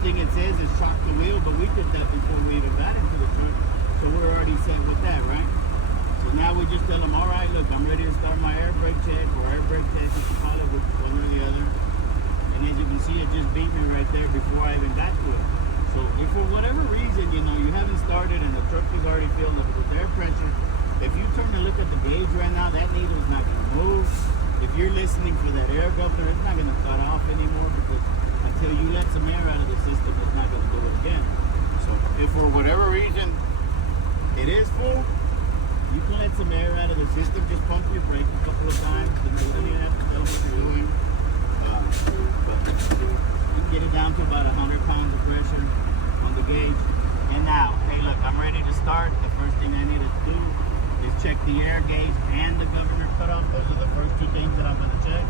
thing it says is shock the wheel, but we did that before we even got into the truck. So we're already set with that, right? So now we just tell them, all right, look, I'm ready to start my air brake check, or air brake test, you can call it, one or the other. And as you can see, it just beat me right there before I even got to it. So if for whatever reason, you know, you haven't started and the truck is already filled up with air pressure, if you turn to look at the gauge right now, that needle's not going to move. If you're listening for that air governor, it's not going to cut off anymore, because until you let some air out of the system, it's not going to do it again. So if for whatever reason it is full, you can let some air out of the system. Just pump your brake a couple of times. You don't even have to tell them what you're doing. But you can get it down to about 100 pounds of pressure on the gauge. And now, hey, look, I'm ready to start. The first thing I needed to do is check the air gauge and the governor cutoff. Those are the first two things that I'm going to check.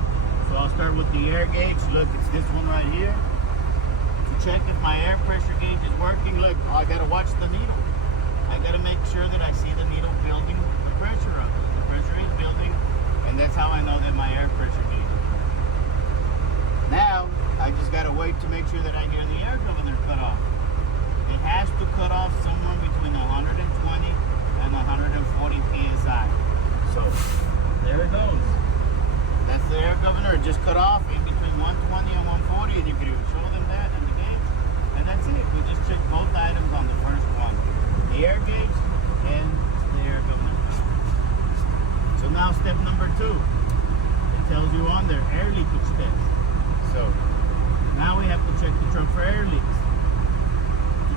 So I'll start with the air gauge. Look, it's this one right here. To check if my air pressure gauge is working, look, I got to watch the needle. I got to make sure that I see the needle building the pressure up. The pressure is building, and that's how I know that my air pressure gauge is working. Now, I just got to wait to make sure that I hear the air governor cut off. It has to cut off somewhere between 120 and 140 psi. So there it goes. That's the air governor. It just cut off in between 120 and 140. And you can even show them that in the gauge. And that's it. We just check both items on the first one. The air gauge and the air governor. So now step number 2. It tells you on there air leakage test. So now we have to check the truck for air leaks.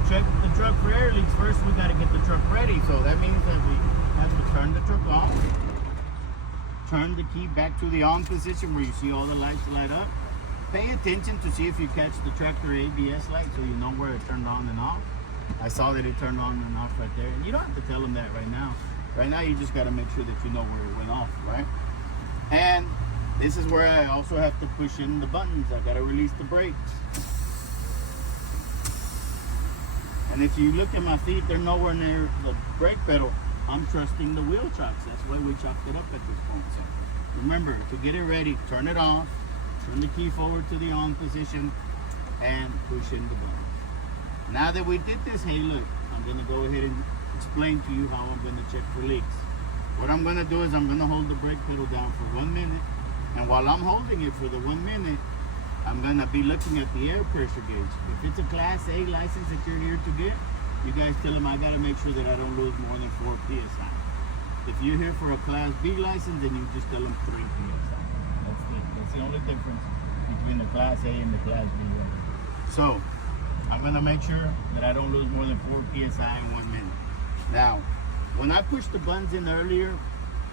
Check the truck for air leaks. First we got to get the truck ready, so that means that we have to turn the truck on, turn the key back to the on position where you see all the lights light up. Pay attention to see if you catch the tractor ABS light, so you know where it turned on and off. I saw that it turned on and off right there, and you don't have to tell them that right now. Right now you just got to make sure that you know where it went off, right? And this is where I also have to push in the buttons. I got to release the brakes. And if you look at my feet, they're nowhere near the brake pedal. I'm trusting the wheel chocks. That's why we chopped it up at this point. So remember, to get it ready, turn it off, turn the key forward to the on position, and push in the button. Now that we did this, hey look, I'm gonna go ahead and explain to you how I'm gonna check for leaks. What I'm gonna do is I'm gonna hold the brake pedal down for 1 minute. And while I'm holding it for the 1 minute, I'm gonna be looking at the air pressure gauge. If it's a Class A license that you're here to get, you guys tell them I gotta make sure that I don't lose more than 4 psi. If you're here for a Class B license, then you just tell them 3 psi. That's the only difference between the Class A and the Class B license. So I'm gonna make sure that I don't lose more than 4 psi in 1 minute. Now, when I pushed the buttons in earlier,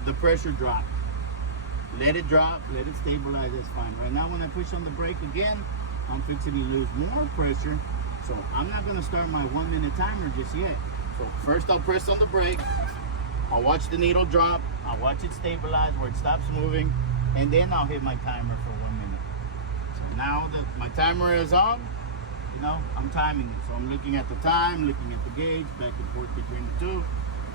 the pressure dropped. Let it drop, let it stabilize, that's fine. Right now when I push on the brake again, I'm fixing to lose more pressure. So I'm not gonna start my 1 minute timer just yet. So first I'll press on the brake, I'll watch the needle drop, I'll watch it stabilize where it stops moving, and then I'll hit my timer for 1 minute. So now that my timer is on, you know, I'm timing it. So I'm looking at the time, looking at the gauge, back and forth between the two,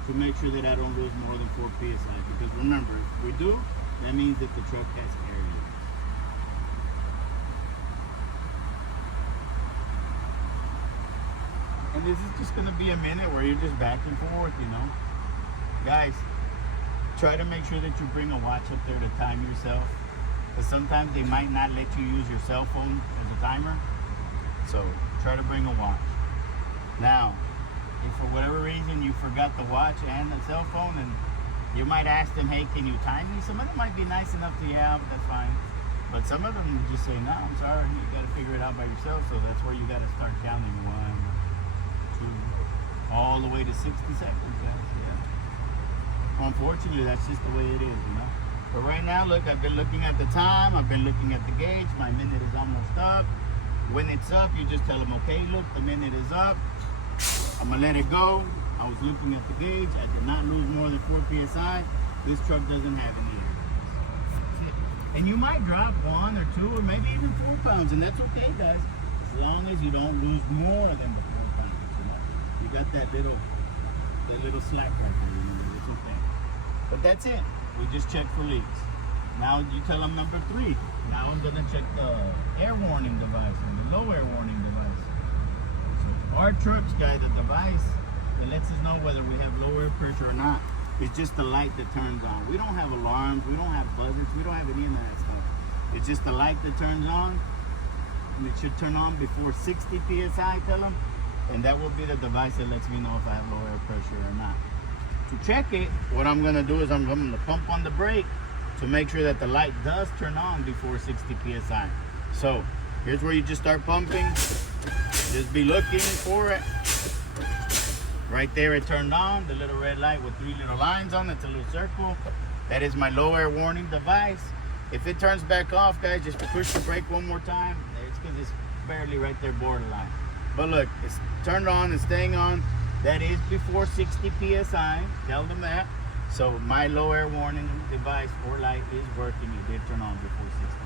to make sure that I don't lose more than 4 psi. Because remember, if we do, that means that the truck has air leaks. And this is just going to be a minute where you're just back and forth, you know. Guys, try to make sure that you bring a watch up there to time yourself. Because sometimes they might not let you use your cell phone as a timer. So try to bring a watch. Now, if for whatever reason you forgot the watch and the cell phone, and you might ask them, hey, can you time me? Some of them might be nice enough to, yeah, but that's fine. But some of them just say, no, I'm sorry, you got to figure it out by yourself. So that's where you got to start counting 1, 2, all the way to 60 seconds, guys. Yeah. Unfortunately, that's just the way it is, you know. But right now, look, I've been looking at the time. I've been looking at the gauge. My minute is almost up. When it's up, you just tell them, okay, look, the minute is up. I'm going to let it go. I was looking at the gauge. I did not lose more than 4 psi. This truck doesn't have any air. And you might drop 1 or 2 or maybe even 4 pounds, and that's okay, guys. As long as you don't lose more than the 4 pounds, you know. You got that little slack right there, you know, it's okay. But that's it. We just check for leaks. Now you tell them number 3. Now I'm gonna check the air warning device and the low air warning device. Our trucks, guy, the device that lets us know whether we have low air pressure or not is just the light that turns on. We don't have alarms, we don't have buzzers, we don't have any of that stuff. It's just the light that turns on, and it should turn on before 60 psi, tell them, and that will be the device that lets me know if I have low air pressure or not. To check it, what I'm gonna do is I'm gonna pump on the brake to make sure that the light does turn on before 60 psi. So here's where you just start pumping. Just be looking for it. Right there it turned on, the little red light with 3 little lines on it. It's a little circle. That is my low air warning device. If it turns back off, guys, just push the brake one more time. It's because it's barely right there borderline. But look, it's turned on, it's staying on. That is before 60 psi. Tell them that. So my low air warning device or light is working. It did turn on before 60 psi.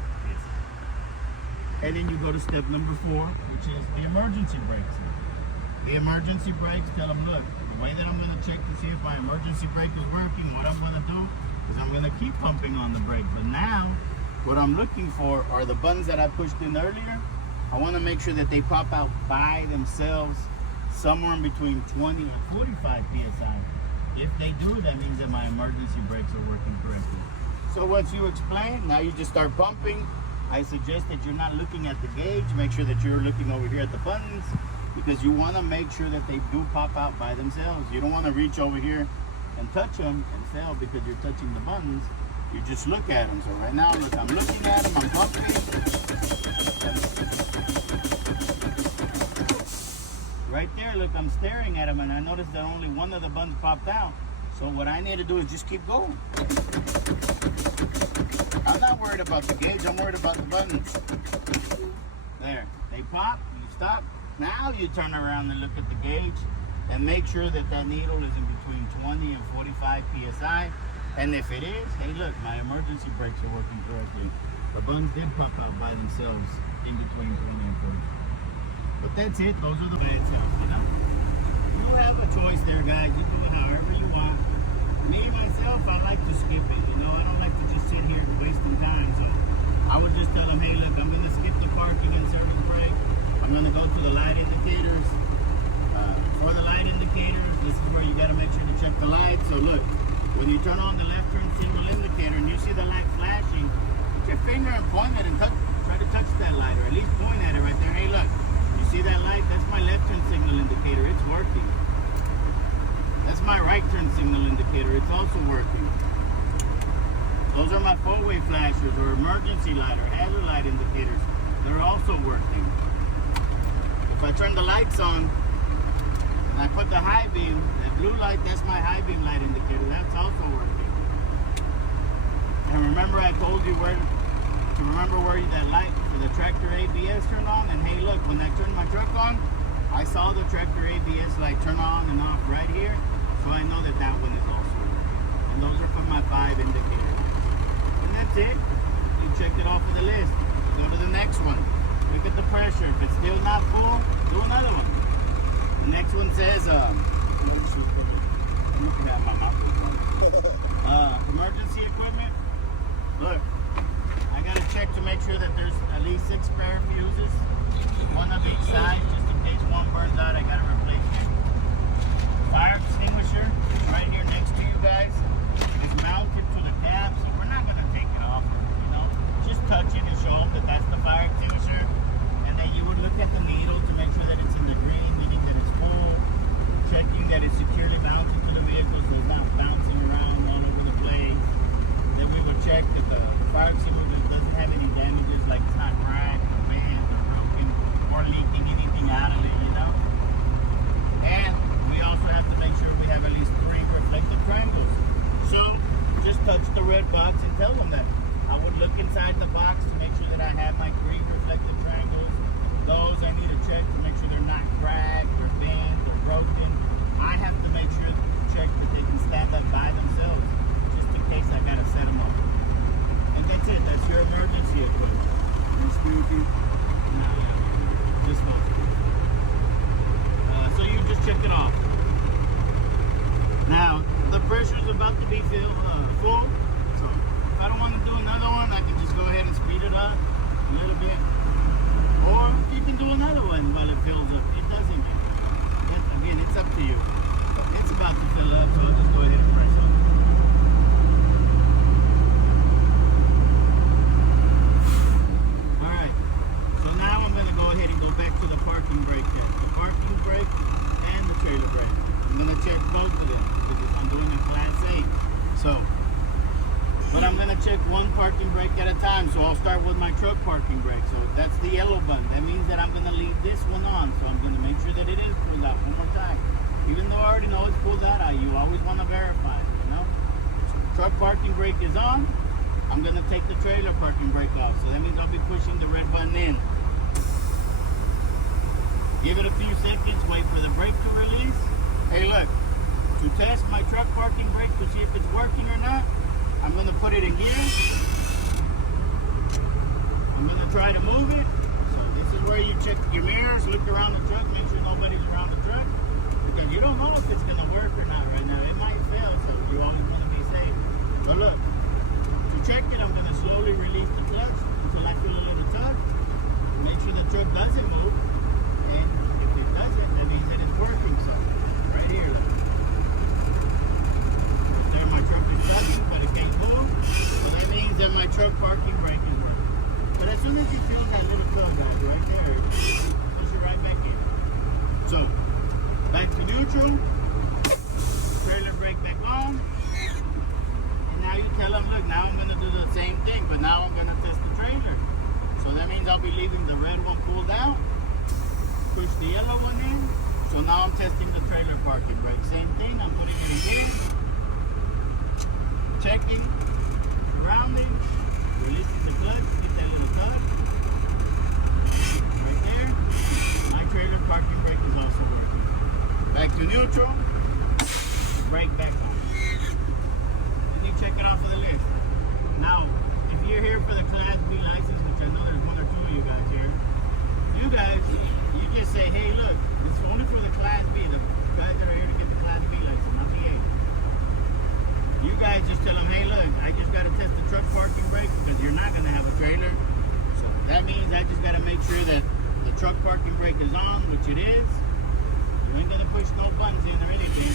And then you go to step number 4, which is the emergency brakes. The emergency brakes, tell them, look, the way that I'm going to check to see if my emergency brake is working, what I'm going to do is I'm going to keep pumping on the brake. But now, what I'm looking for are the buttons that I pushed in earlier. I want to make sure that they pop out by themselves somewhere in between 20 and 45 psi. If they do, that means that my emergency brakes are working correctly. So once you explain, now you just start pumping. I suggest that you're not looking at the gauge. Make sure that you're looking over here at the buttons, because you want to make sure that they do pop out by themselves. You don't want to reach over here and touch them and fail because you're touching the buttons. You just look at them. So right now, look, I'm looking at them, I'm pumping. Right there, look, I'm staring at them, and I noticed that only one of the buttons popped out. So what I need to do is just keep going. I'm not worried about the gauge, I'm worried about the buttons. There, they pop, you stop. Now you turn around and look at the gauge and make sure that that needle is in between 20 and 45 psi. And if it is, hey look, my emergency brakes are working correctly. The buttons did pop out by themselves in between 20 and 45. But that's it, those are the bad sounds, you know? You have a choice there, guys. You do it however you want. Me, myself, I like to skip it, you know? I don't like to just sit here wasting time. So I would just tell them, hey look, I'm gonna skip the parking and service brake. I'm going to go to the light indicators. For the light indicators, this is where you got to make sure to check the light. So look, when you turn on the left turn signal indicator and you see the light flashing, put your finger and point it and try to touch that light, or at least point at it right there. Hey look, you see that light? That's my left turn signal indicator. It's working. That's my right turn signal indicator. It's also working. Those are my four-way flashers or emergency light or hazard light indicators. They're also working. If I turn the lights on and I put the high beam, that blue light, that's my high beam light indicator. That's also working. And remember I told you where that light for the tractor ABS turned on? And hey look, when I turned my truck on, I saw the tractor ABS light turn on and off right here. So I know that that one is also working. And those are for my 5 indicators. And that's it. You checked it off of the list. Go to the next one. Look at the pressure. If it's still not full, do another one. The next one says, emergency equipment. Look, I gotta check to make sure that there's at least 6 spare fuses, one of each side, just in case one burns out. I gotta replace it. Fire extinguisher is right here next to you guys. It's mounted to the cab, so we're not gonna take it off. You know, just touch it and show them that that's the fire extinguisher. You would look at the needle to make sure that it's in the green, meaning that it's full, checking that it's securely mounted to the vehicle so it's not bouncing around all over the place. Then we would check that the fire extinguisher doesn't have any damages, like it's not cracked or bent or broken or leaking anything out of it, you know? And we also have to make sure we have at least 3 reflective triangles. So just touch the red box and tell them that. I would look inside the box to make sure that I have my 3 reflective triangles. Those I need to check to make sure they're not cracked or bent or broken. I have to make sure to check that they can stand up by themselves, just in case I gotta set them up. And that's it. That's your emergency equipment. No, just one. So you just check it off. Now the pressure's about to be full. So if I don't want to do another one, I can just go ahead and speed it up a little bit. Or you can do another one while it fills up. It doesn't matter. again, it's up to you. It's about to fill up, so I'll just go ahead and press on it. Alright, so now I'm going to go ahead and go back to the parking brake check. The parking brake and the trailer brake. I'm going to check both of them because I'm doing a Class A. So, but I'm going to check one parking brake at a time. So I'll start with my truck parking brake. So that's the yellow button. That means that I'm going to leave this one on. So I'm going to make sure that it is pulled out one more time. Even though I already know it's pulled out, you always want to verify, you know? Truck parking brake is on. I'm going to take the trailer parking brake off. So that means I'll be pushing the red button in. Give it a few seconds, wait for the brake to release. Hey, look, to test my truck parking brake to see if it's working or not, I'm going to put it in gear. I'm going to try to move it. So this is where you check your mirrors, look around the truck, make sure nobody's around the truck. Because you don't know if it's going to work or not right now. It might fail, so you always want to be safe. So look, to check it, I'm going to slowly release the clutch until I feel a little tug. Make sure the truck doesn't move. And if it doesn't, that means that it's working. So right here, look. There my truck is tugging, but it can't move. So that means that my truck parking brake is working. But as soon as you feel that little tug out right there, push it right back in. So, back to neutral, trailer brake back on, and now you tell them, look, now I'm going to do the same thing, but now I'm going to test the trailer. So that means I'll be leaving the red one pulled out, push the yellow one in, so now I'm testing the trailer parking brake. Same thing, I'm putting it in gear, checking, grounding, releasing the clutch, get that little tug, right there. My trailer parking brake is also working. Back to neutral, brake back on. Then you check it off of the list. Now, if you're here for the Class B license, which I know there's one or two of you guys here, you just say, hey, look, it's only for the Class B, the guys that are here to get the Class B license, not the A. You guys just tell them, hey, look, I just got to test the truck parking brake because you're not going to have a trailer. So that means I just got to make sure that the truck parking brake is on, which it is. You ain't gonna push no buttons in or anything.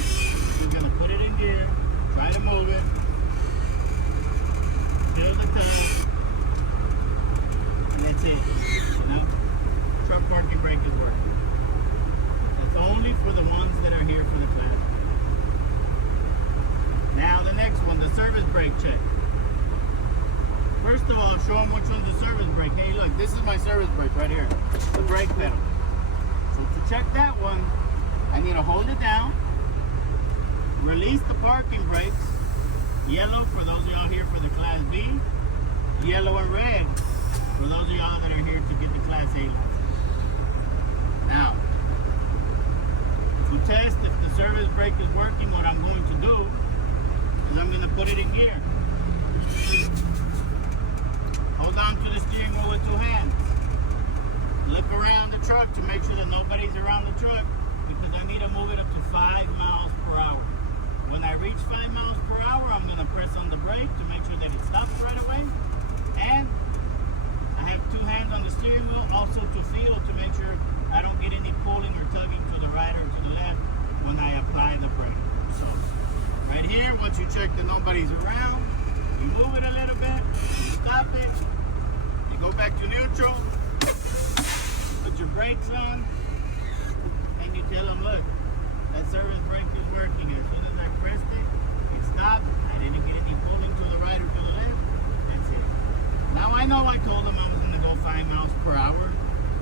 You're gonna put it in gear, try to move it, feel the tug, and that's it. You know? Truck parking brake is working. That's only for the ones that are here for the Class B. Now the next one, the service brake check. First of all, show them which one's the service brake. Hey, look, this is my service brake right here, the brake pedal. So to check that one, I need to hold it down, release the parking brakes, yellow for those of y'all here for the Class B, yellow and red for those of y'all that are here to get the Class A license. Now, to test if the service brake is working, what I'm going to do is I'm going to put it in gear. Hold on to the steering wheel with two hands. Look around the truck to make sure that nobody's around the truck because I need to move it up to 5 miles per hour. When I reach 5 miles per hour, I'm going to press on the brake to make sure that it stops right away. And I have two hands on the steering wheel also to feel to make sure I don't get any pulling or tugging to the right or to the left when I apply the brake. So, right here, once you check that nobody's around, you move it a little bit, you stop it, you go back to neutral, put your brakes on, and you tell them, look, that service brake is working. As soon as I pressed it, it stopped. I didn't get any pulling to the right or to the left. That's it. Now I know I told them I was going to go 5 miles per hour,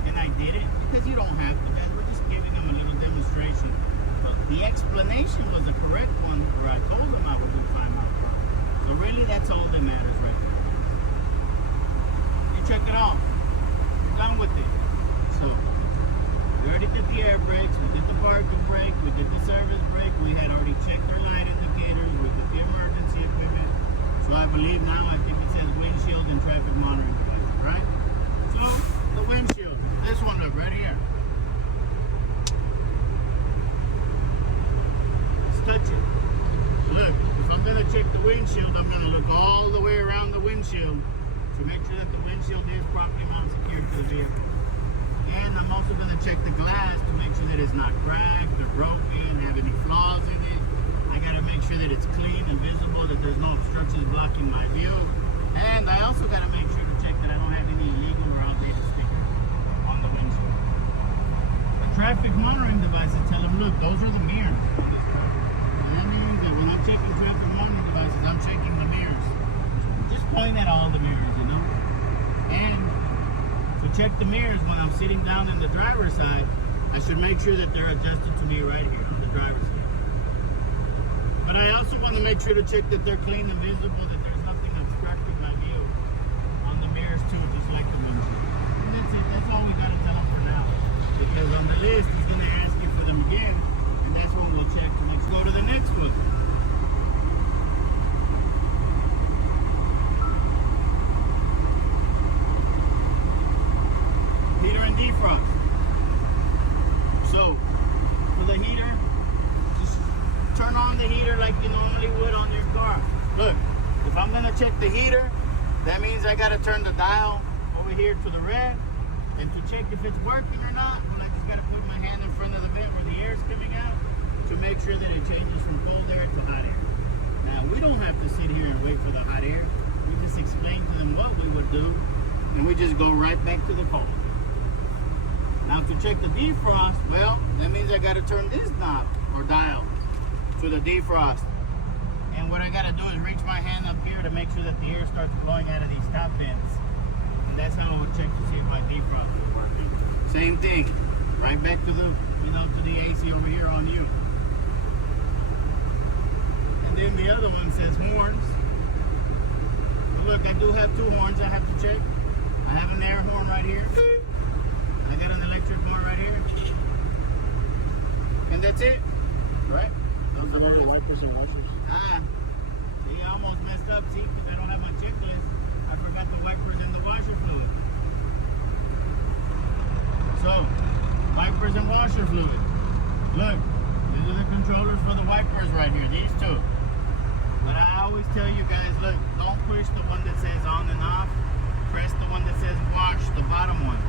and I did it because you don't have to, guys. We're just giving them a little demonstration. But the explanation was the correct one where I told them I would do 5 miles per hour. So really, that's all that matters right there. You check it off. You're done with it. So, we already did the air brakes, we did the parking brake, we did the service brake, we had already checked their light indicators, we did the emergency equipment. So I believe now, I think it says windshield and traffic monitoring devices, right? So, the windshield, this one, look, right here. Let's touch it. Look, if I'm going to check the windshield, I'm going to look all the way around the windshield to make sure that the windshield is properly mounted secure to the vehicle. And I'm also going to check the glass to make sure that it's not cracked or broken, have any flaws in it. I got to make sure that it's clean and visible, that there's no obstructions blocking my view. And I also got to make sure to check that I don't have any illegal or outdated stickers on the windshield. The traffic monitoring devices tell them, look, those are the mirrors. And that means that when I'm checking traffic monitoring devices, I'm checking the mirrors. Just point at all the mirrors, you know. And to check the mirrors when I'm sitting down in the driver's side, I should make sure that they're adjusted to me right here on the driver's side. But I also want to make sure to check that they're clean and visible, that there's nothing obstructing my view on the mirrors too, just like the windshield. And that's it. That's all we got to tell them for now. Because on the list, he's going to ask you for them again, and that's when we'll check. Let's go to the next one. Heater and defrost. So, for the heater, just turn on the heater like you normally would on your car. Look, if I'm going to check the heater, that means I got to turn the dial over here to the red. And to check if it's working or not, well, I just got to put my hand in front of the vent where the air is coming out to make sure that it changes from cold air to hot air. Now, we don't have to sit here and wait for the hot air. We just explain to them what we would do, and we just go right back to the cold. Now, to check the defrost, well, that means I got to turn this knob or dial to the defrost. And what I got to do is reach my hand up here to make sure that the air starts blowing out of these top vents. And that's how I would check to see if my defrost is working. Same thing, right back to the, to the AC over here on you. And then the other one says horns. But look, I do have two horns I have to check. I have an air horn right here. I got an electric horn right here. And that's it, right? Those are the wipers and washers. See, I almost messed up, see, because I don't have my checklist. I forgot the wipers and the washer fluid. So, wipers and washer fluid. Look, these are the controllers for the wipers right here, these two. But I always tell you guys, look, don't push the one that says on and off. Press the one that says wash, the bottom one.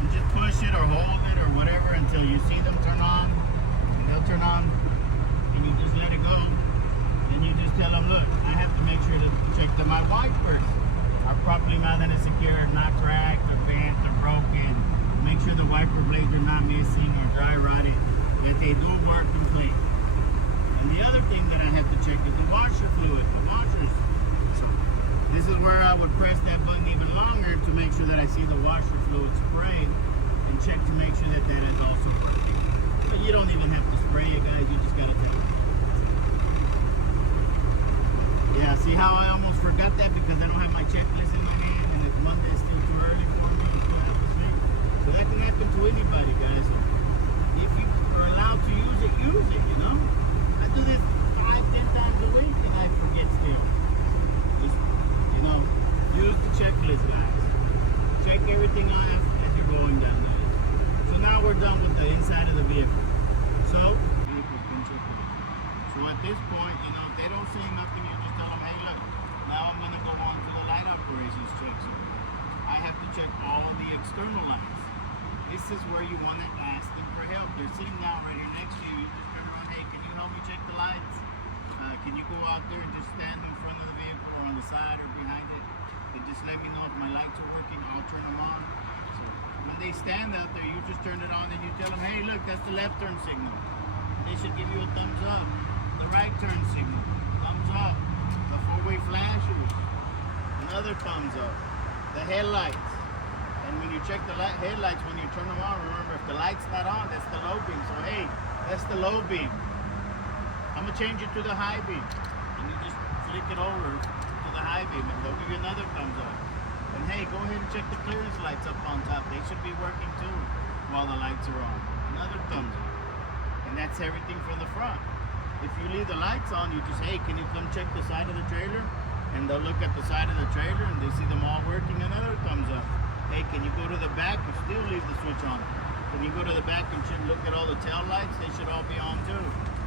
And just push it or hold it or whatever until you see them turn on. And they'll turn on. And you just let it go. Then you just tell them, look, I have to make sure to check that my wipers are properly mounted and secure, not cracked or bent or broken. Make sure the wiper blades are not missing or dry rotted, that they do work complete. And the other thing that I have to check is the washer fluid, the washers. So this is where I would press that button even longer to make sure that I see the washer fluid spray and check to make sure that that is also working. But you don't even have to spray it, guys, you just gotta tell it. Yeah, see how I almost forgot that because I don't have my checklist in my hand and it's Monday, it's still too early for me to do it this week. So that can happen to anybody, guys. If you are allowed to use it, I do this 5-10 times a week and I forget still. Just, use the checklist, guys. Check everything off as you're going down there. So now we're done with the inside of the vehicle. So at this point, if they don't say nothing, you just tell them, hey, look, now I'm going to go on to the light operations check. So I have to check all of the external lights. This is where you want to ask them for help. They're sitting down right here next to you. You just turn around, hey, can you help me check the lights? Can you go out there and just stand in front of the vehicle or on the side or behind it? And just let me know if my lights are working. I'll turn them on. So when they stand out there, you just turn it on and you tell them, hey, look, that's the left turn signal. They should give you a thumbs up. The right turn signal, thumbs up. The four-way flashers, another thumbs up. The headlights, and when you check the headlights, when you turn them on, remember if the light's not on, that's the low beam. So hey, that's the low beam. I'm gonna change it to the high beam, and you just flick it over to the high beam, and they'll give you another thumbs up. And hey, go ahead and check the clearance lights up on top. They should be working too while the lights are on. Another thumbs up, and that's everything from the front. If you leave the lights on, you just, hey, can you come check the side of the trailer? And they'll look at the side of the trailer and they see them all working, another thumbs up. Hey, can you go to the back? You still leave the switch on. Can you go to the back and look at all the tail lights? They should all be on too.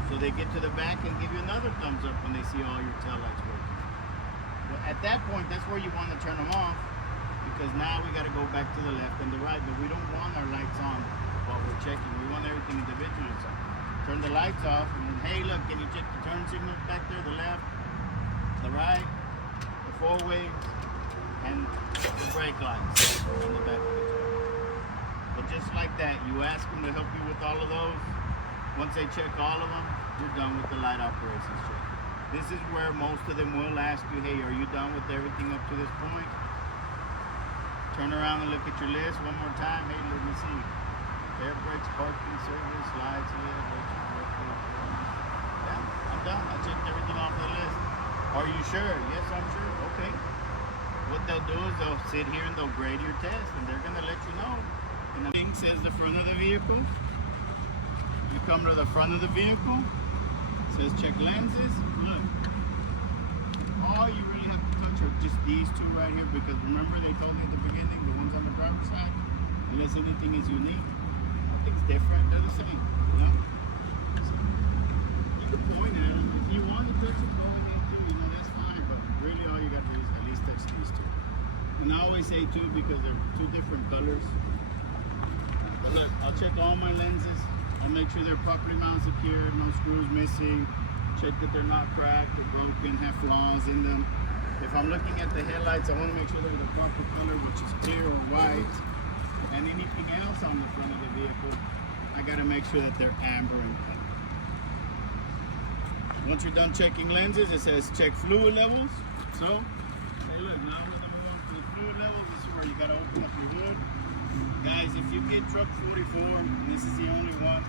So they get to the back and give you another thumbs up when they see all your tail lights working. But at that point, that's where you want to turn them off because now we got to go back to the left and the right, but we don't want our lights on while we're checking. We want everything individually. So turn the lights off, and then, hey, look, can you check the turn signals back there, the left, the right, the four-way, and the brake lights on the back of the truck. But just like that, you ask them to help you with all of those. Once they check all of them, you're done with the light operations check. This is where most of them will ask you, hey, are you done with everything up to this point? Turn around and look at your list one more time. Hey, let me see. Air brakes, parking, service, lights, yeah, I'm done. I checked everything off the list. Are you sure? Yes, I'm sure. Okay. What they'll do is they'll sit here and they'll grade your test, and they're going to let you know. And the thing says the front of the vehicle. You come to the front of the vehicle. It says check lenses. Look. All you really have to touch are just these two right here, because remember they told you at the beginning, the ones on the driver's side, unless anything is unique, nothing's different, they're the same, you know? So you can point at them. If you want to touch them, go ahead too, you know, that's fine, but really all you got to do is at least touch these two. And I always say two because they're two different colors. But look, I'll check all my lenses. I'll make sure they're properly mounted, secured, no screws missing. Check that they're not cracked or broken, have flaws in them. If I'm looking at the headlights, I want to make sure they're the proper color, which is clear or white. And anything else on the front of the vehicle, I got to make sure that they're amber in color. Once you're done checking lenses, it says check fluid levels. So, hey look, now we're going to go to the fluid levels. This is where you got to open up your hood. Guys, if you get truck 44, and this is the only one,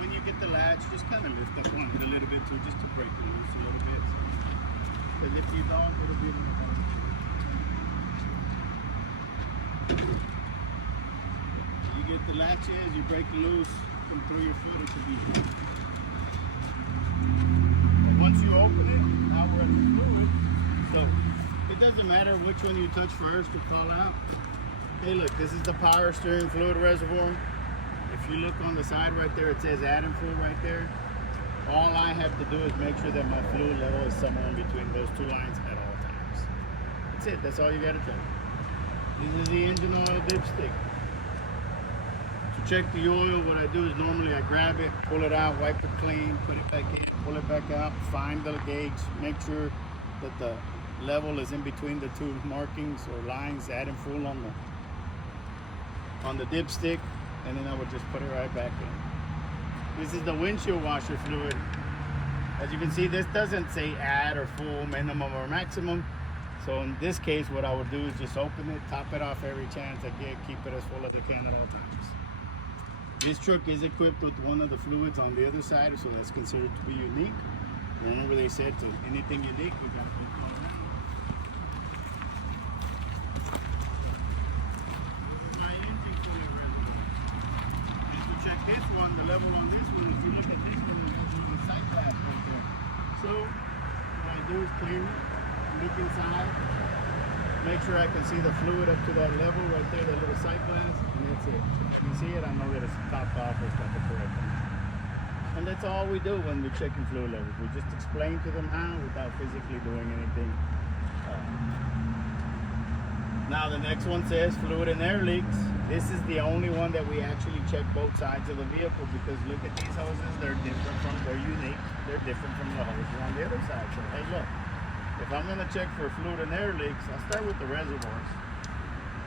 when you get the latch, just kind of lift up on it a little bit too, just to break it loose a little bit. Because if you don't, it'll be a little hard. You get the latches, you break it loose, come through your foot, it should be fine. But once you open it, now we're at the fluid. So it doesn't matter which one you touch first or call out. Hey look, this is the power steering fluid reservoir. If you look on the side right there, it says add and full right there. All I have to do is make sure that my fluid level is somewhere in between those two lines at all times. That's it, that's all you gotta check. This is the engine oil dipstick. To check the oil, what I do is normally I grab it, pull it out, wipe it clean, put it back in, pull it back out, find the gauge, make sure that the level is in between the two markings or lines, add and full on the dipstick, and then I would just put it right back in. This is the windshield washer fluid. As you can see, this doesn't say add or full, minimum or maximum. So in this case, what I would do is just open it, top it off every chance I get, keep it as full as I can at all times. This truck is equipped with one of the fluids on the other side, so that's considered to be unique. Remember they said to anything unique, we got to put all that. Check this one, the level on this one, if you look at this one, there's a sight glass right there. So, what I do is clean it, look inside, make sure I can see the fluid up to that level right there, that little sight glass, and that's it. If you can see it, I know that it's topped off or it's got the correct one. And that's all we do when we're checking fluid levels. We just explain to them how without physically doing anything. Now the next one says fluid and air leaks. This is the only one that we actually check both sides of the vehicle, because look at these hoses, they're unique, they're different from the hoses on the other side. So hey look, if I'm gonna check for fluid and air leaks, I'll start with the reservoirs.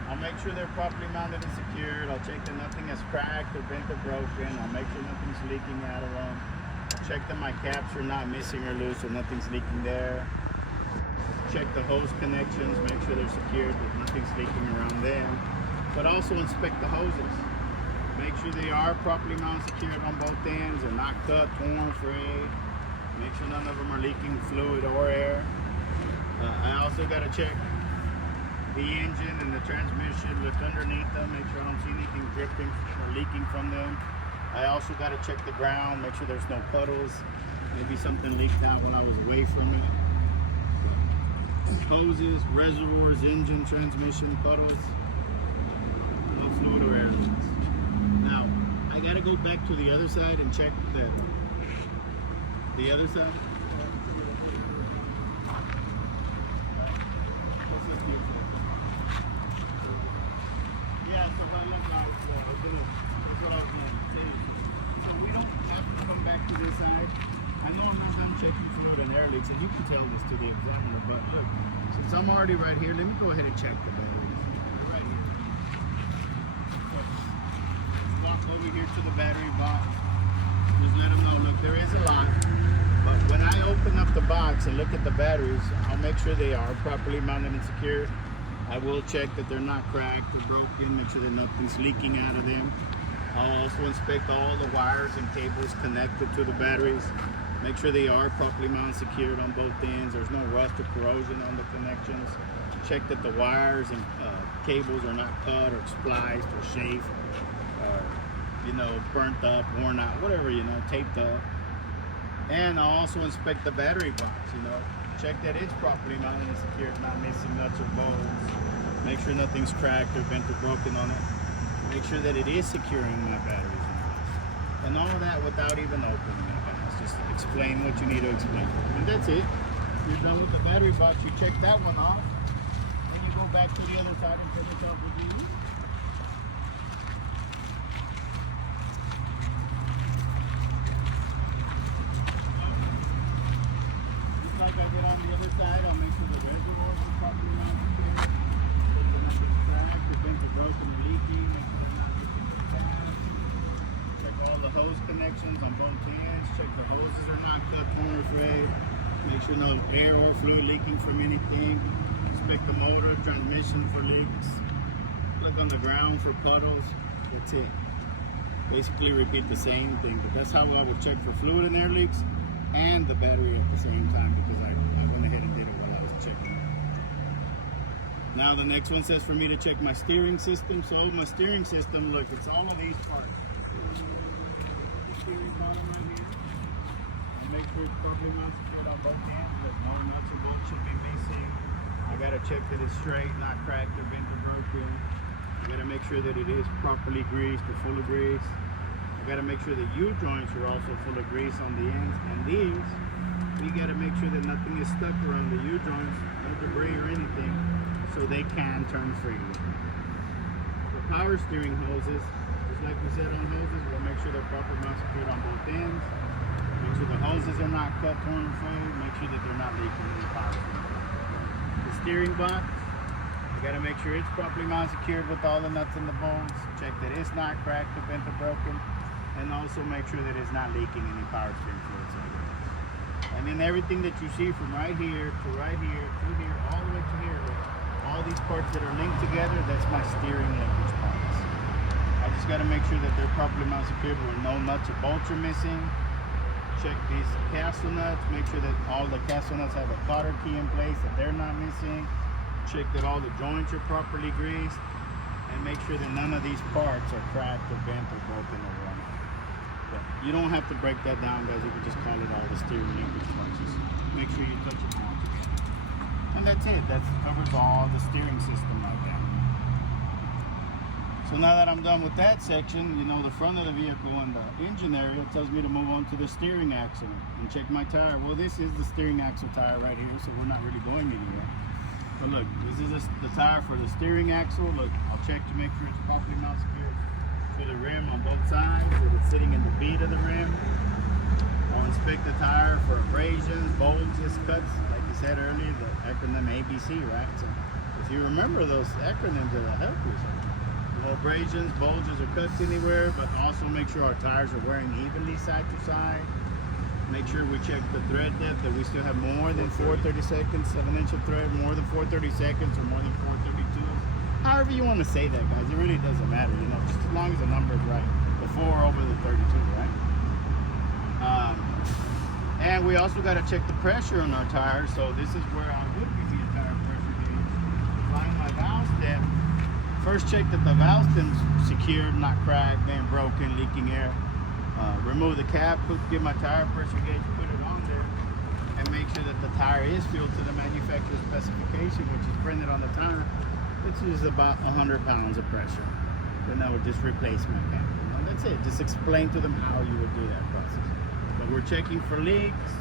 I'll make sure they're properly mounted and secured. I'll check that nothing is cracked or bent or broken. I'll make sure nothing's leaking out of them. Check that my caps are not missing or loose, so nothing's leaking there. Check the hose connections, make sure they're secured, that nothing's leaking around them. But also inspect the hoses. Make sure they are properly mounted, secured on both ends and not cut, torn, frayed. Make sure none of them are leaking fluid or air. I also got to check the engine and the transmission, look underneath them, make sure I don't see anything dripping or leaking from them. I also got to check the ground, make sure there's no puddles. Maybe something leaked out when I was away from it. Hoses, reservoirs, engine, transmission, puddles. No fluid or air leaks. Now, I gotta go back to the other side and check the other side. a while ago. That's what I was going to say. So we don't have to come back to this side. I know I'm not done checking fluid and air leaks, and you can tell this to the examiner, but look, since I'm already right here, let me go ahead and check the batteries. Right here. Let's walk over here to the battery box. Just let them know, look, there is a lot. But when I open up the box and look at the batteries, I'll make sure they are properly mounted and secured. I will check that they're not cracked or broken, make sure that nothing's leaking out of them. I'll also inspect all the wires and cables connected to the batteries. Make sure they are properly mounted and secured on both ends. There's no rust or corrosion on the connections. Check that the wires and cables are not cut or spliced or chafed or, burnt up, worn out, whatever, taped up. And I'll also inspect the battery box, check that it's properly mounted and secured, not missing nuts or bolts. Make sure nothing's cracked or bent or broken on it. Make sure that it is securing my batteries. And all of that without even opening it, guys. Just explain what you need to explain. And that's it. You're done with the battery box. You check that one off. Then you go back to the other side and finish up with you. Like I did on the other side, I'll make sure the reservoirs are properly mounted here. Make sure nothing's cracked or bent or broken or leaking. Make sure they're not leaking the gas. Check all the hose connections on both ends. Check the hoses are not cut, torn, or frayed. Make sure no air or fluid leaking from anything. Inspect the motor, transmission for leaks. Look on the ground for puddles. That's it. Basically repeat the same thing, but that's how I would check for fluid and air leaks and the battery at the same time, because I went ahead and did it while I was checking. Now the next one says for me to check my steering system. So my steering system, look, it's all of these parts. The steering bottom right here. I make sure it's properly mounted secured on both ends. There's no nuts or bolts should be missing. I gotta check that it's straight, not cracked or bent or broken. I gotta make sure that it is properly greased or full of grease. I gotta make sure the U-joints are also full of grease on the ends, and these, we gotta make sure that nothing is stuck around the U-joints, no debris or anything, so they can turn freely. The power steering hoses, just like we said on hoses, we'll make sure they're properly mounted secured on both ends. Make sure the hoses are not cut, torn, or frayed. Make sure that they're not leaking in the power steering. The steering box, I gotta make sure it's properly mounted secured with all the nuts and the bolts. Check that it's not cracked or bent or broken. And also make sure that it's not leaking any power steering fluids. And then everything that you see from right here to right here to here, all the way to here, all these parts that are linked together, that's my steering linkage parts. I just got to make sure that they're properly mounted secured where no nuts or bolts are missing. Check these castle nuts, make sure that all the castle nuts have a cotter key in place, that they're not missing. Check that all the joints are properly greased, and make sure that none of these parts are cracked or bent or broken or wrong. You don't have to break that down, guys. You can just call it all the steering linkage parts. Just make sure you touch it once. And that's it. That covers all the steering system like that. So now that I'm done with that section, the front of the vehicle and the engine area tells me to move on to the steering axle and check my tire. Well, this is the steering axle tire right here, so we're not really going anywhere. But look, this is the tire for the steering axle. Look, I'll check to make sure it's properly mounted secured to the rim on both sides, so it's sitting in the bead of the rim. I'll inspect the tire for abrasions, bulges, cuts, like you said earlier, the acronym ABC, right? So if you remember those acronyms, it'll help you. So, no abrasions, bulges, or cuts anywhere, but also make sure our tires are wearing evenly side to side. Make sure we check the thread depth, that we still have more than 4/32, 7-inch of thread, more than 4/32, or more than 4/32. However you want to say that, guys, it really doesn't matter, just as long as the number is right. The 4 over the 32, right? And we also got to check the pressure on our tires. So this is where I would give you a tire pressure gauge. Applying my valve stem. First check that the valve stem's secured, not cracked, bent, broken, leaking air. Remove the cap, give my tire pressure gauge, put it on there, and make sure that the tire is filled to the manufacturer's specification, which is printed on the tire. Which is about 100 pounds of pressure. Then I would just replace my cap. And that's it. Just explain to them how you would do that process. But we're checking for leaks,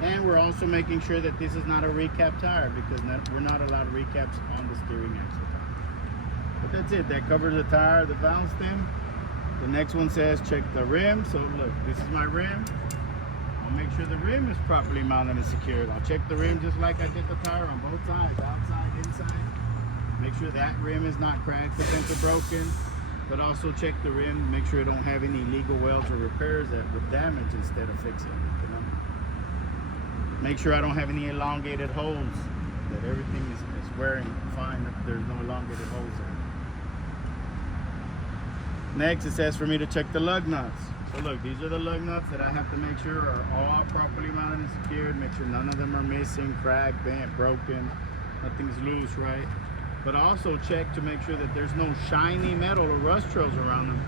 and we're also making sure that this is not a recap tire, because we're not allowed recaps on the steering axle tire. But that's it. That covers the tire, the valve stem. The next one says check the rim. So look, this is my rim. I'll make sure the rim is properly mounted and secured. I'll check the rim just like I did the tire on both sides, outside, inside. Make sure that rim is not cracked, bent, or broken. But also check the rim, make sure it don't have any illegal welds or repairs that would damage instead of fixing it. You know? Make sure I don't have any elongated holes, that everything is wearing fine, that there's no elongated holes there. Next, it says for me to check the lug nuts. So look, these are the lug nuts that I have to make sure are all properly mounted and secured. Make sure none of them are missing, cracked, bent, broken, nothing's loose, right? But also check to make sure that there's no shiny metal or rust trails around them,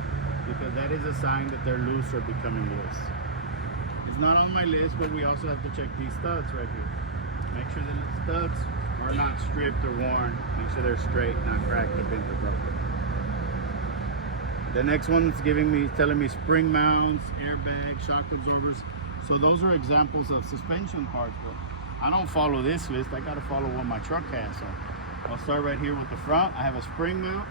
because that is a sign that they're loose or becoming loose. It's not on my list, but we also have to check these studs right here. Make sure that the studs are not stripped or worn. Make sure they're straight, not cracked or bent or broken. The next one is telling me spring mounts, airbags, shock absorbers. So those are examples of suspension parts, but I don't follow this list. I gotta follow what my truck has. So I'll start right here with the front. I have a spring mount.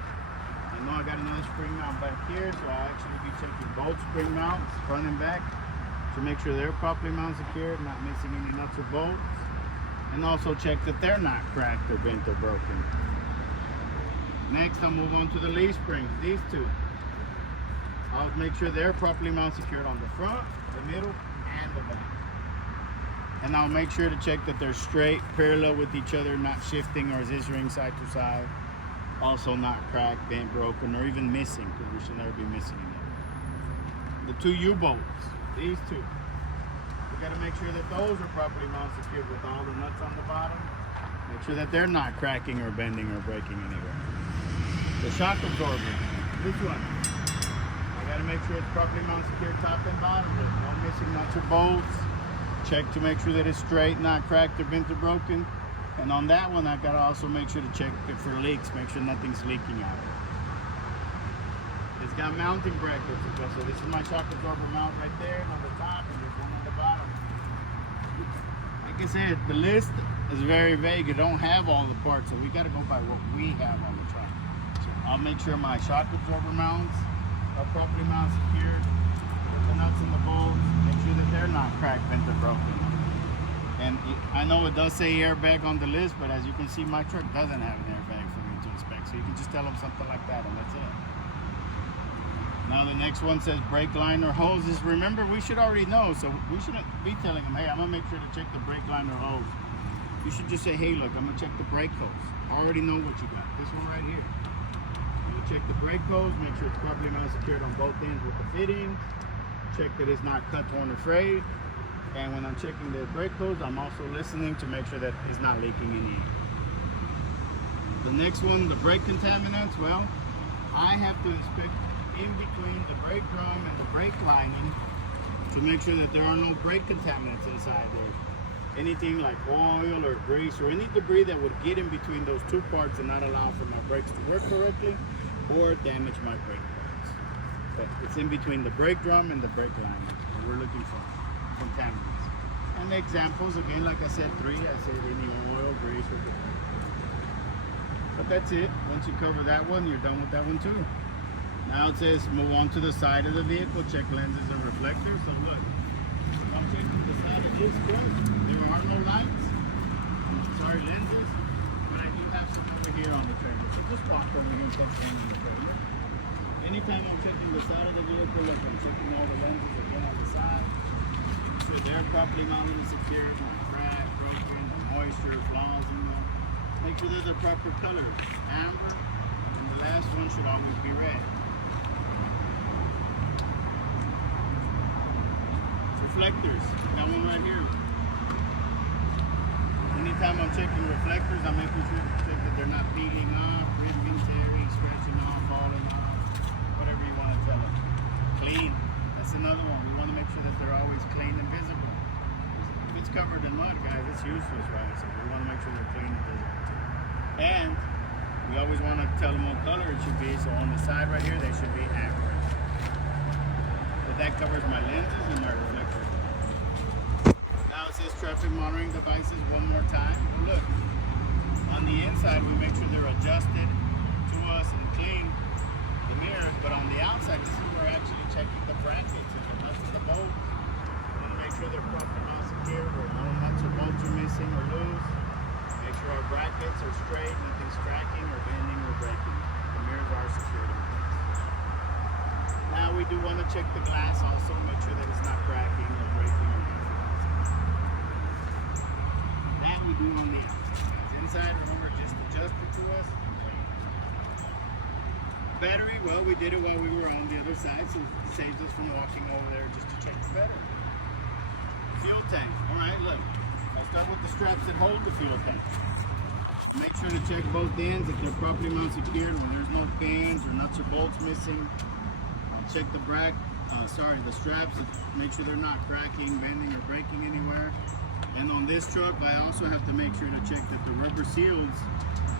I know I got another spring mount back here, so I'll actually be checking both spring mounts, front and back, to make sure they're properly mounted, secured, not missing any nuts or bolts. And also check that they're not cracked or bent or broken. Next, I'll move on to the leaf springs, these two. I'll make sure they're properly mounted, secured on the front, the middle, and the back. And I'll make sure to check that they're straight, parallel with each other, not shifting or zizzering side to side. Also not cracked, bent, broken, or even missing, because we should never be missing in there. The two U-bolts, these two. We gotta make sure that those are properly mounted, secured with all the nuts on the bottom. Make sure that they're not cracking or bending or breaking anywhere. The shock absorber, this one. Got to make sure it's properly mounted, secure top and bottom. There's no missing nuts or bolts. Check to make sure that it's straight, not cracked or bent or broken. And on that one, I got to also make sure to check it for leaks. Make sure nothing's leaking out. It's got mounting brackets. So this is my shock absorber mount right there on the top, and there's one on the bottom. Like I said, the list is very vague. It don't have all the parts, so we got to go by what we have on the truck. So I'll make sure my shock absorber mounts are properly mounted, secured, the nuts and the bolts, make sure that they're not cracked, bent, or broken. And I know it does say airbag on the list, but as you can see, my truck doesn't have an airbag for me to inspect, so you can just tell them something like that, and that's it. Now the next one says brake liner hoses. Remember, we should already know, so we shouldn't be telling them, hey, I'm gonna make sure to check the brake liner hose. You should just say, hey, look, I'm gonna check the brake hose. I already know what you got. This one right here. Check the brake hose, make sure it's properly mounted, secured on both ends with the fitting. Check that it's not cut, torn, or frayed. And when I'm checking the brake hose, I'm also listening to make sure that it's not leaking any. The next one, the brake contaminants. Well, I have to inspect in between the brake drum and the brake lining to make sure that there are no brake contaminants inside there. Anything like oil or grease or any debris that would get in between those two parts and not allow for my brakes to work correctly or damage my brake pads. But it's in between the brake drum and the brake lining that we're looking for contaminants. And the examples, again, like I said, 3. I said any oil, grease, or debris. But that's it. Once you cover that one, you're done with that one too. Now it says move on to the side of the vehicle, check lenses and reflectors. So look, I'm checking the side of this truck. There are no lights. Sorry, lenses. But I do have some over here on the trailer. So just walk over here and put one in the trailer. Anytime I'm checking the side of the vehicle, look, I'm checking all the lenses again on the side. So they're properly mounted and secured, no crack, broken, no moisture, flaws in them. Make sure there's a proper color, amber, and the last one should always be red. Reflectors, got one right here. Anytime I'm checking reflectors, I'm making sure to check that they're not peeling off, ripping, tearing, scratching off, falling off, whatever you want to tell them. Clean, that's another one. We want to make sure that they're always clean and visible. If it's covered in mud, guys, it's useless, right? So we want to make sure they're clean and visible too. And we always want to tell them what color it should be, so on the side right here, they should be amber. But that covers my lenses and my reflectors. Now it says traffic monitoring devices one more time. Look, on the inside we make sure they're adjusted to us and clean. do want to check the glass also, make sure that it's not cracking or breaking or anything. That we do on the outside. Inside, remember, just adjust it to us. Battery, well, we did it while we were on the other side, so it saves us from walking over there just to check the battery. Fuel tank. All right, look. I'll start with the straps that hold the fuel tank. Make sure to check both ends if they're properly mounted secured, when there's no pins or nuts or bolts missing. I'll check the the straps, make sure they're not cracking, bending, or breaking anywhere. And on this truck, I also have to make sure to check that the rubber seals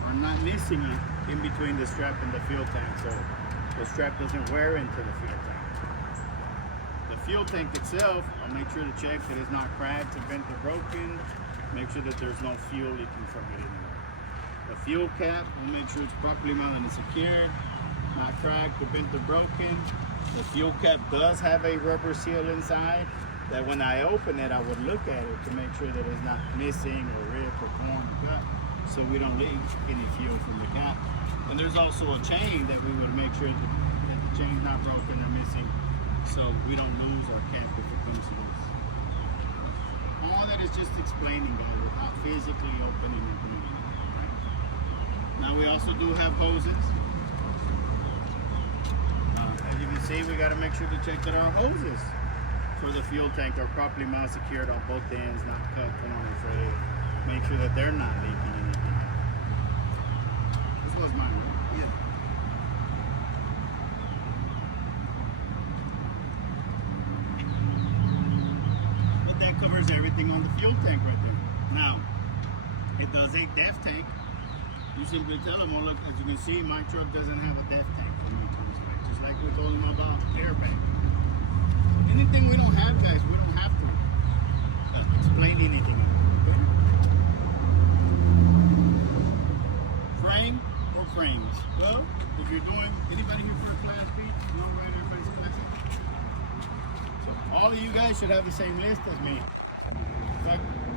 are not missing in between the strap and the fuel tank, so the strap doesn't wear into the fuel tank. The fuel tank itself, I'll make sure to check that it's not cracked or bent or broken. Make sure that there's no fuel leaking from it anymore. The fuel cap, we'll make sure it's properly mounted and secured, not cracked or bent or broken. The fuel cap does have a rubber seal inside that when I open it, I would look at it to make sure that it's not missing or ripped or torn or cut, so we don't leak any fuel from the cap. And there's also a chain that we would make sure that the chain's not broken or missing, so we don't lose our cap if it comes to this. All that is just explaining, guys, without physically opening and cleaning. Now we also do have hoses. As you can see, we got to make sure to check that our hoses for the fuel tank are properly mounted, secured on both ends, not cut, torn, or frayed. Make sure that they're not leaking anything. This was mine, right? Yeah. But that covers everything on the fuel tank right there. Now, it does a depth tank. You simply tell them, well, look, as you can see, my truck doesn't have a depth tank for me to inspect. Just like we told them about airbag. Anything we don't have, guys, we don't have to explain anything. Okay? Frame or frames? Well, if you're doing, anybody here for a class B? No way everybody's class A? So all of you guys should have the same list as me.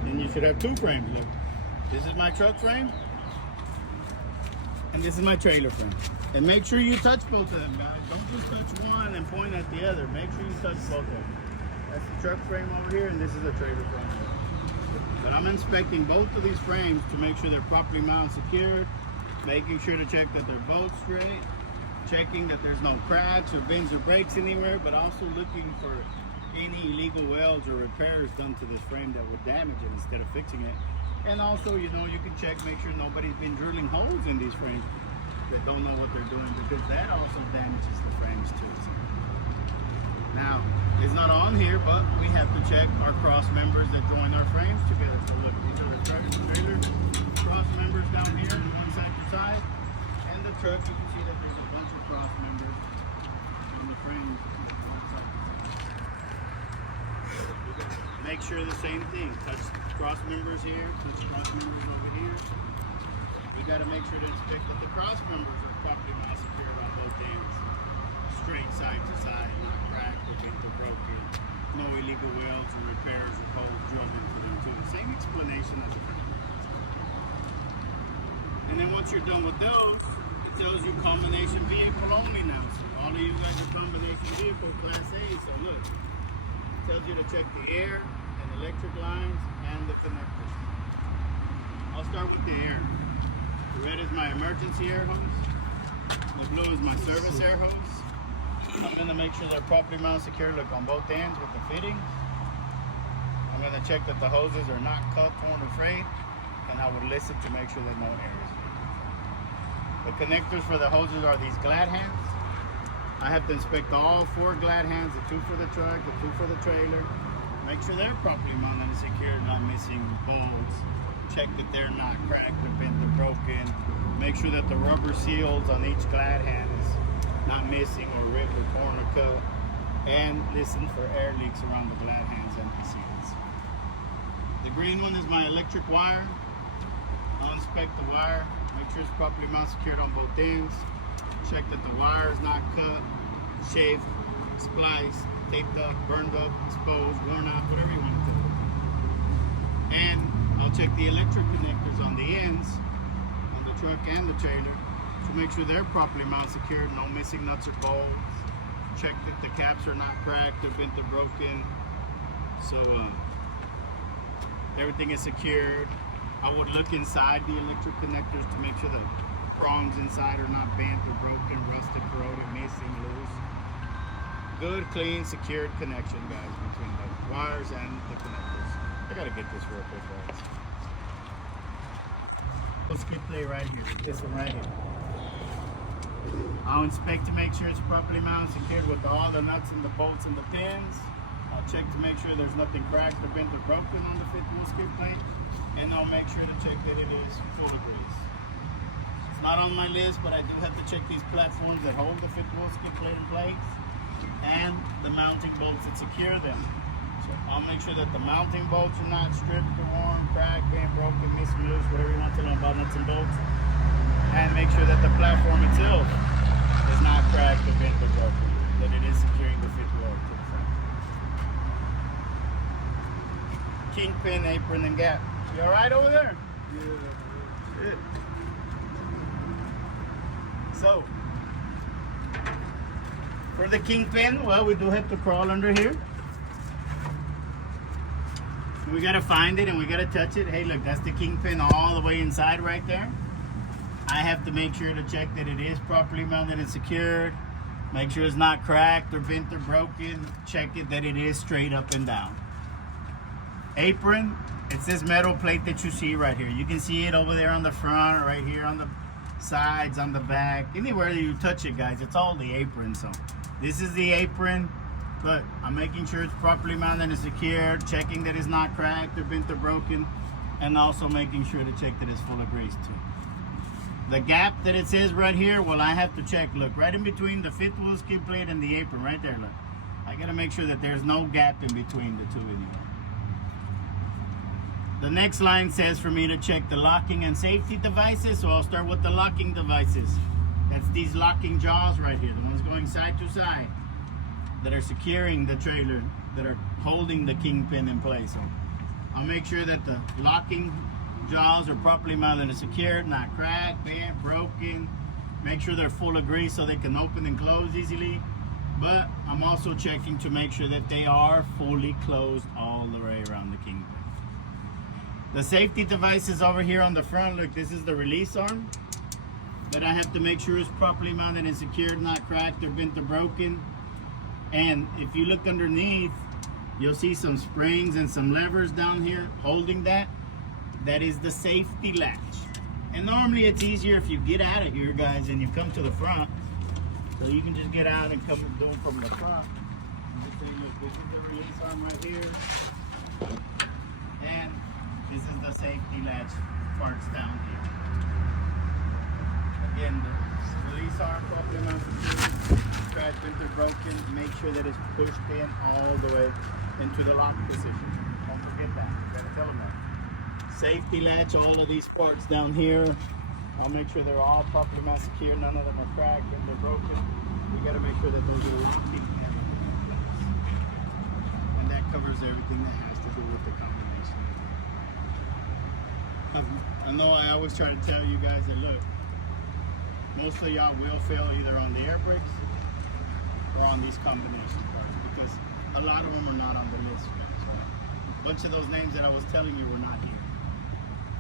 And you should have two frames. Look, this is my truck frame, and this is my trailer frame. And make sure you touch both of them, guys. Don't just touch one and point at the other. Make sure you touch both of them. That's the truck frame over here, and this is the trailer frame. But I'm inspecting both of these frames to make sure they're properly mounted, secured, making sure to check that they're both straight, checking that there's no cracks or bends or breaks anywhere, but also looking for any illegal welds or repairs done to this frame that would damage it instead of fixing it. And also, you know, you can check, make sure nobody's been drilling holes in these frames that don't know what they're doing, because that also damages the frames too. Now, it's not on here, but we have to check our cross members that join our frames together. So look, these are the tractor trailer cross members down here, one side to side, and the truck, you can see that there's a bunch of cross members on the frames, one side to side. Make sure the same thing, touch cross members here, touch cross members over here. We got to make sure to inspect that the cross members are properly mounted, secured on both ends, straight side to side, not cracked or bent or broken, no illegal welds or repairs or holes drilled into them too. The same explanation as the front. And then once you're done with those, it tells you combination vehicle only now. So all of you guys are combination vehicle class A. So look, it tells you to check the air and electric lines and the connectors. I'll start with the air. The red is my emergency air hose. The blue is my service air hose. I'm going to make sure they're properly mounted, secure. Look on both ends with the fittings. I'm going to check that the hoses are not cut, torn, or frayed, and I would listen to make sure that no air is leaking. The connectors for the hoses are these glad hands. I have to inspect all 4 glad hands, the 2 for the truck, the 2 for the trailer. Make sure they're properly mounted and secured, not missing bolts. Check that they're not cracked or bent or broken. Make sure that the rubber seals on each glad hand is not missing or ripped or torn or cut. And listen for air leaks around the glad hands and the seals. The green one is my electric wire. I'll inspect the wire. Make sure it's properly mounted, secured on both ends. Check that the wire is not cut, shaved, spliced, taped up, burned up, exposed, worn out, whatever you want to do. And I'll check the electric connectors on the ends on the truck and the trailer to make sure they're properly mounted, secured, no missing nuts or bolts, check that the caps are not cracked or bent or broken. So everything is secured. I would look inside the electric connectors to make sure the prongs inside are not bent or broken, rusted, corroded, missing, loose. Good, clean, secured connection, guys, between the wires and the connectors. I gotta get this real quick, guys. Skid plate right here, this one right here. I'll inspect to make sure it's properly mounted, secured with all the nuts and the bolts and the pins. I'll check to make sure there's nothing cracked or bent or broken on the fifth wheel skid plate. And I'll make sure to check that it is full of grease. It's not on my list, but I do have to check these platforms that hold the fifth wheel skid plate in place and the mounting bolts that secure them. So I'll make sure that the mounting bolts are not stripped or worn, cracked, bent, broken, missing, loose, whatever you want to know about nuts and bolts. And make sure that the platform itself is not cracked or bent or broken, that it is securing the fifth wheel to the front. Kingpin, apron, and gap. You all right over there? Yeah. Good. So, for the kingpin, well, we do have to crawl under here. We gotta find it and we gotta touch it. Hey, look, that's the kingpin all the way inside right there. I have to make sure to check that it is properly mounted and secured. Make sure it's not cracked or bent or broken. Check it that it is straight up and down. Apron, it's this metal plate that you see right here. You can see it over there on the front, right here on the sides, on the back. Anywhere that you touch it, guys, it's all the apron. So this is the apron. Look, I'm making sure it's properly mounted and secured, checking that it's not cracked or bent or broken, and also making sure to check that it's full of grease too. The gap that it says right here, well, I have to check. Look, right in between the fifth wheel skid plate and the apron, right there, look. I gotta make sure that there's no gap in between the two anymore. The next line says for me to check the locking and safety devices, so I'll start with the locking devices. That's these locking jaws right here, the ones going side to side, that are securing the trailer, that are holding the kingpin in place. So I'll make sure that the locking jaws are properly mounted and secured, not cracked, bent, broken. Make sure they're full of grease so they can open and close easily. But I'm also checking to make sure that they are fully closed all the way around the kingpin. The safety devices over here on the front, look, this is the release arm that I have to make sure is properly mounted and secured, not cracked or bent or broken. And if you look underneath, you'll see some springs and some levers down here holding that. That is the safety latch. And normally it's easier if you get out of here, guys, and you come to the front. So you can just get out and come down from the front. Just say, look, this is the release arm right here. And this is the safety latch parts down here. Again, the release arm properly mounted, cracked, bent, or broken. Make sure that it's pushed in all the way into the lock position. Don't forget that. You gotta tell them that. Safety latch, all of these parts down here. I'll make sure they're all properly mounted, secure. None of them are cracked and they're broken. You gotta make sure that those are locking and that covers everything that has to do with the combination. I know I always try to tell you guys that, look, most of y'all will fail either on the air brakes or on these combination parts because a lot of them are not on the list, guys, right? A bunch of those names that I was telling you were not here.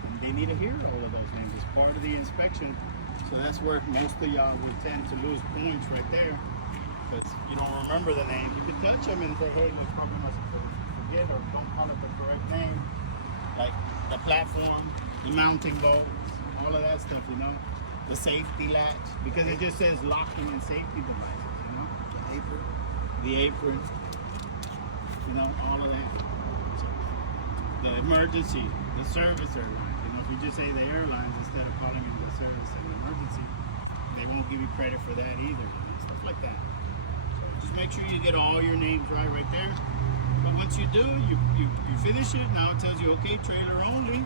And they need to hear all of those names as part of the inspection. So that's where most of y'all will tend to lose points right there because you don't remember the name. You can touch them and say, hey, look, probably must forget or don't call it the correct name. Like the platform, the mounting bolts, all of that stuff, you know. The safety latch, because it just says locking and safety devices, you know. The apron, you know, all of that. So, the emergency, the service airline. You know, if you just say the airlines instead of calling it the service and emergency, they won't give you credit for that either. You know, stuff like that. So just make sure you get all your names right there. But once you do, you finish it. Now it tells you, okay, trailer only.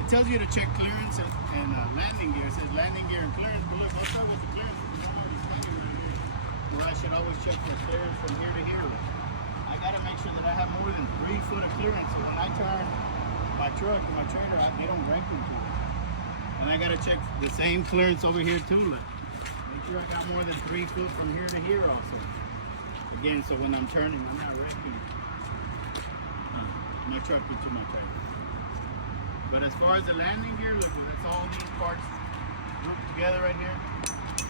It tells you to check clearance and landing gear. It says landing gear and clearance, but look, let's start with the clearance. Well, I should always check the clearance from here to here. I gotta make sure that I have more than 3 foot of clearance, so when I turn my truck and my trailer out, they don't break into it. And I gotta check the same clearance over here too. Look. Make sure I got more than 3 feet from here to here also. Again, so when I'm turning, I'm not wrecking my truck into my trailer. But as far as the landing gear, look, that's all these parts grouped together right here.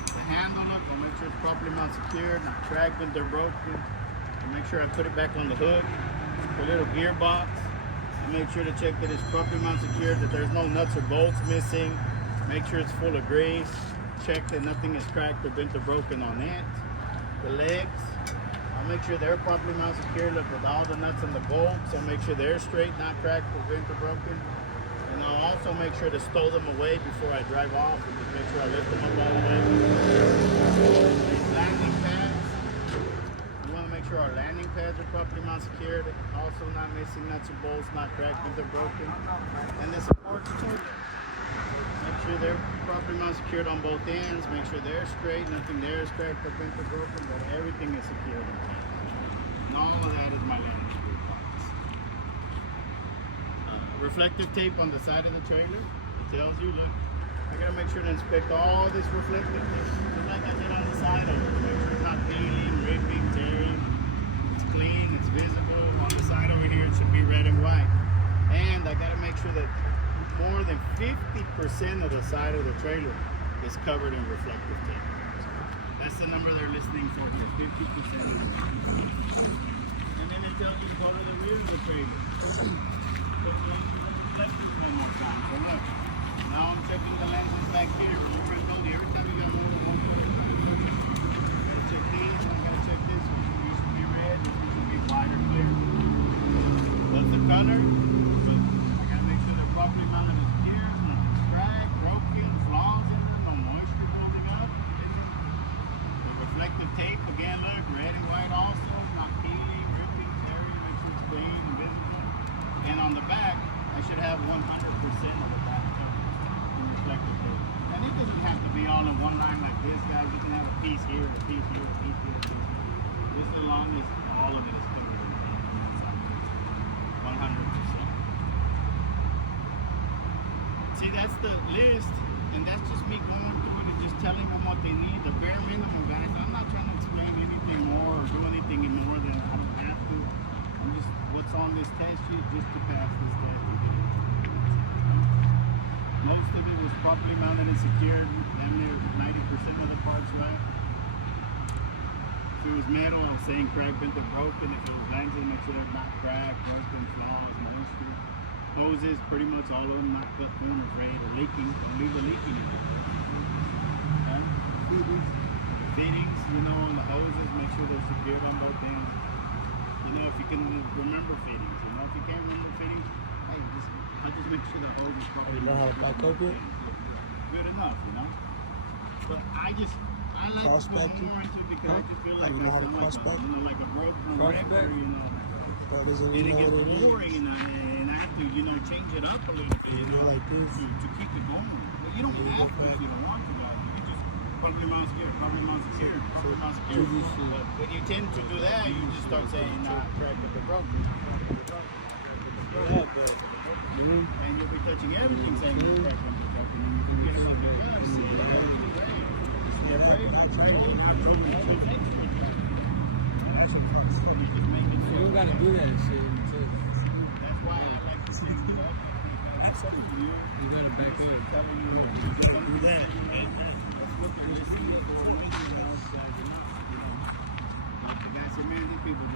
The handle, look, I'll make sure it's properly mounted secured, not cracked when they're broken. I'll make sure I put it back on the hook. The little gearbox. I'll make sure to check that it's properly mounted secured, that there's no nuts or bolts missing. Make sure it's full of grease. Check that nothing is cracked or bent or broken on it. The legs, I'll make sure they're properly mounted secured, look, with all the nuts and the bolts. I'll make sure they're straight, not cracked or bent or broken. And I'll also make sure to stow them away before I drive off, and just make sure I lift them up all the way. These landing pads, we want to make sure our landing pads are properly mounted secured, also not missing nuts or bolts, not cracked or broken. And the supports too. Make sure they're properly mounted secured on both ends. Make sure they're straight, nothing there is cracked or bent or broken, but everything is secured. And all of that is my landing gear parts. Reflective tape on the side of the trailer. It tells you, look, I gotta make sure to inspect all this reflective tape. Just like I did on the side of it. Make sure it's not peeling, ripping, tearing. It's clean, it's visible. On the side over here, it should be red and white. And I gotta make sure that more than 50% of the side of the trailer is covered in reflective tape. That's the number they're listening for here, 50%. And then it tells you to go to the rear of the trailer. Reflectors one more time. So look, now I'm checking the lenses back here. Remember I told you every time you got more than one foot, gotta check these, I'm gonna check this one. These should be red, this one should be white or clear. What's the color? I gotta make sure they're properly mounted as gears, no crack, broken, flaws in it, no moisture building up. The reflective tape, again, look, red and white also, not peeling, ripping, tearing, make sure it's clean and visible. And on the back, I should have 100% of the back in reflective tape. And it doesn't have to be all in one line like this, guys. You can have a piece here, a piece here, a piece here, a piece here. Just as long as all of it is covered in tape. 100%. See, that's the list, and that's just me going through it and just telling them what they need, the bare minimum, guys. I'm not trying to explain anything more or do anything more than I don't have to. I'm just what's on this test sheet just to pass this test. Most of it was properly mounted and secured, and near 90% of the parts right. If it was metal, I'm saying cracked, bent, or broken. If it was lenses, make sure they're not cracked, broken, flaws, moisture. Hoses, pretty much all of them not cut through or frayed or leaking. Leave a leaking in it. Okay? Fittings, you know, on the hoses, make sure they're secured on both ends. You know, if you can remember fittings, you know, if you can't remember fittings, hey, I just make sure the hose is properly. You know how to back up it? Good enough, you know. But I like cross to go back more into it because I just feel like you know how to cross back? like a broken Cross record, back? you know. That isn't And it even gets what it is. boring, and I have to, you know, change it up a little bit, You go like this. to keep it going. But you don't You have go to if back. you don't want to, guys. You can just properly mount secured, properly mount secured, properly mount Do secured. this shit. But when you tend to do that, you just start saying, nah, crack with the broken. Yeah, but And you'll be touching everything saying it's crack with the broken. And you can get something else. yeah, You don't gotta do that shit. That's why I like to see it. You gotta back up. What they're listening for, you know, the guys are amazing people.